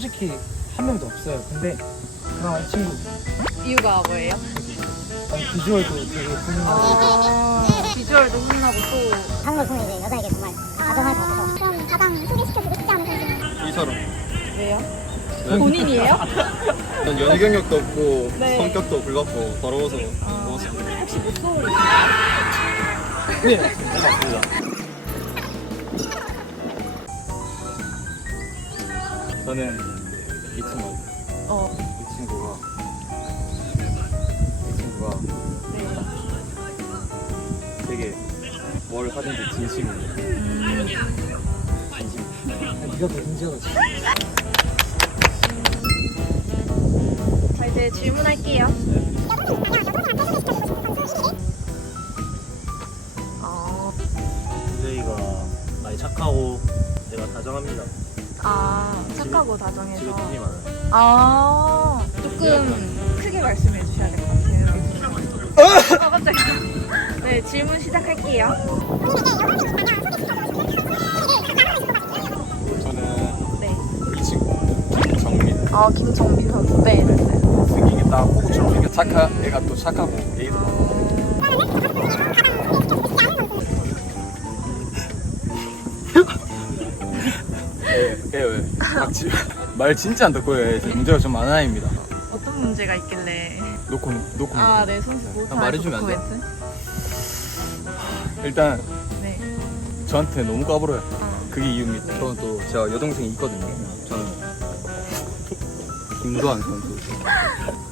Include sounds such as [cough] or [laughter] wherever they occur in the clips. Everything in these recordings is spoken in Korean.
딱히 한 명도 없어요. 근데 그나마 이 친구 이유가 뭐예요? 비주얼도 되게 분명하고 아, 비주얼도 훈훈하고 또 한국을 보면 이제 여자에게 정말 다정할 것 같아서 그럼 가장 소개시켜주고 싶지 않은 선수는 이 사람. 왜요? 본인이에요? 난 연애 경력도 없고 네. 성격도 불같고 더러워서 먹었습니다. 혹시 목소리 네. 맞습니다. 저는 이 친구. 어, 이 친구가 이 친구가 네. 되게 뭘 하든지 진심이에요. 진심. 네가 더 진지하다. 자 이제 질문할게요. 어, 준재이가 많이 착하고 내가 다정합니다. 아 착하고 다정해서 돈이 많아요. 아 조금 크게 말씀해 주셔야 될 것 같아요. 아 깜짝이야. 네 질문 시작할게요. 저는 네. 이 친구 김정민. 아 김정민 선수. 네. 네, 네. 생긴 게딱 호구처럼 생겨 착하 애가 또 착하고 애도 많고. 말 진짜 안 듣고 해. 문제가 좀 많은 아이입니다. 어떤 문제가 있길래? 놓고 놓고. 아, 네 선수 모사 아, 말해주면 안 돼? 일단 네. 저한테 너무 까불어요. 아, 그게 이유입니다. 저는 또 제가 여동생이 있거든요. 저는 김도환 선수.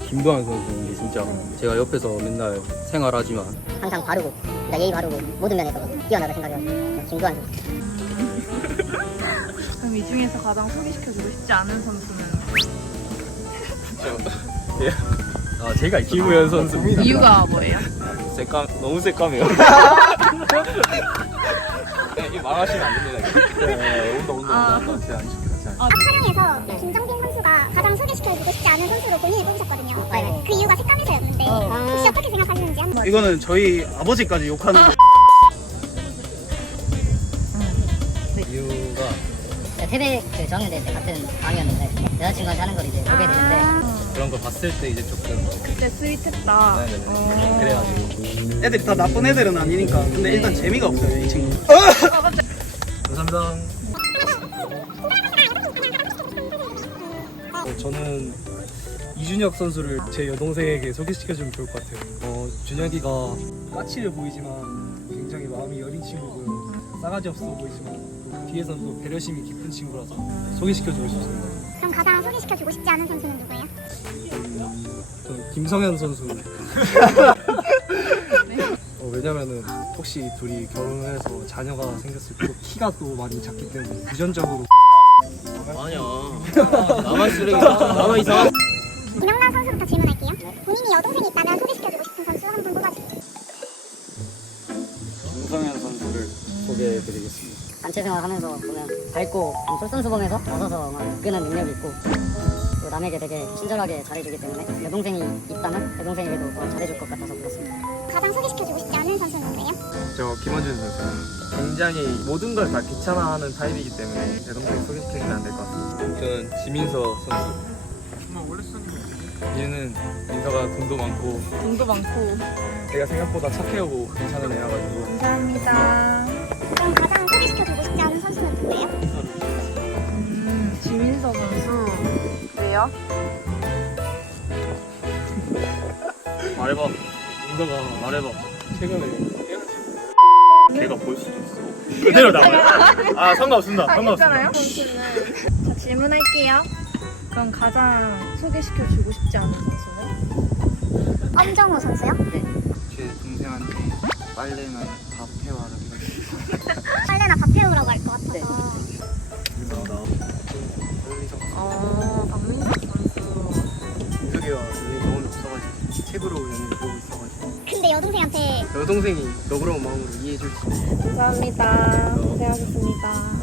김도환 선수인데 진짜 제가 옆에서 맨날 생활하지만 항상 바르고 그러니까 예의 바르고 모든 면에서 뛰어나다 생각해요 김도환 선수 그럼 이 중에서 가장 소개시켜주고 싶지 않은 선수는 예. 아 제가 김우현 선수. 이유가 뭐예요? 색감 너무 새까매요. [laughs] 네, 이 말하시면 안 됩니다. 네, 온다 온다 아. 온다. 같이 앉으시면 같이 앉으시면. 촬영에서 김정빈 선수가 가장 소개시켜주고 싶지 않은 선수로 본인이 뽑으셨거든요 그 이유가 색감에서였는데 혹시 어떻게 생각하시는지 한번 이거는 저희 아버지까지 욕하는 [laughs] 태백 그 정연대 때 같은 방이었는데 여자친구한테 하는 걸 이제 보게 되는데 그런 거 봤을 때 이제 조금 그때 스윗했다. 네네네. 어. 그래가지고 애들이 다 나쁜 애들은 아니니까. 근데 일단 재미가 없어요 이 친구. 감사합니다. 어, 저는 이준혁 선수를 제 여동생에게 소개시켜주면 좋을 것 같아요. 어, 준혁이가 까칠해 보이지만 굉장히 마음이 여린 친구고요. 싸가지 없어 보이지만 또 뒤에선 또 배려심이 깊은 친구라서 소개시켜주고 싶습니다. 그럼 가장 소개시켜주고 싶지 않은 선수는 누구예요? 저는 김성현 선수. [laughs] 어, 왜냐면은 혹시 둘이 결혼해서 자녀가 생겼을 때 키가 또 많이 작기 때문에 유전적으로 아니야. 나만 쓰레기. 나만 이상. 김영란 선수부터 질문할게요 본인이 여동생이 있다면 소개시켜주고 싶은 선수 한 분 뽑아주세요 소개해드리겠습니다. 단체 생활하면서 보면 밝고 좀 솔선수범해서 벗어서 막 끄는 능력이 있고 또 남에게 되게 친절하게 잘해주기 때문에 여동생이 있다면 여동생에게도 더 잘해줄 것 같아서 그렇습니다 가장 소개시켜주고 싶지 않은 선수는 누구예요? 저 김원준 선수는 굉장히 모든 걸 다 귀찮아하는 타입이기 때문에 제 동생 소개시켜주면 안될 것 같습니다. 저는 지민서 선수. 얘는 민서가 돈도 많고 돈도 많고. 내가 생각보다 착해하고 괜찮은 애여가지고 감사합니다. 그럼 가장 소개시켜주고 싶지 않은 선수는 누구예요? 음, 지민서 선수. 왜요? [laughs] 말해봐. 민서가 말해봐. 최근에 걔가 볼 수도 있어. 그대로 나와요. 아 상관없습니다. 아, 상관없습니다. 자, 질문할게요. 그럼 가장 소개시켜주고 싶지 않은 선수는? 엄정호 선수요? 제 동생한테 빨래나 여동생이 너그러운 마음으로 이해해 줄 수 있어요. 감사합니다. 고생하셨습니다.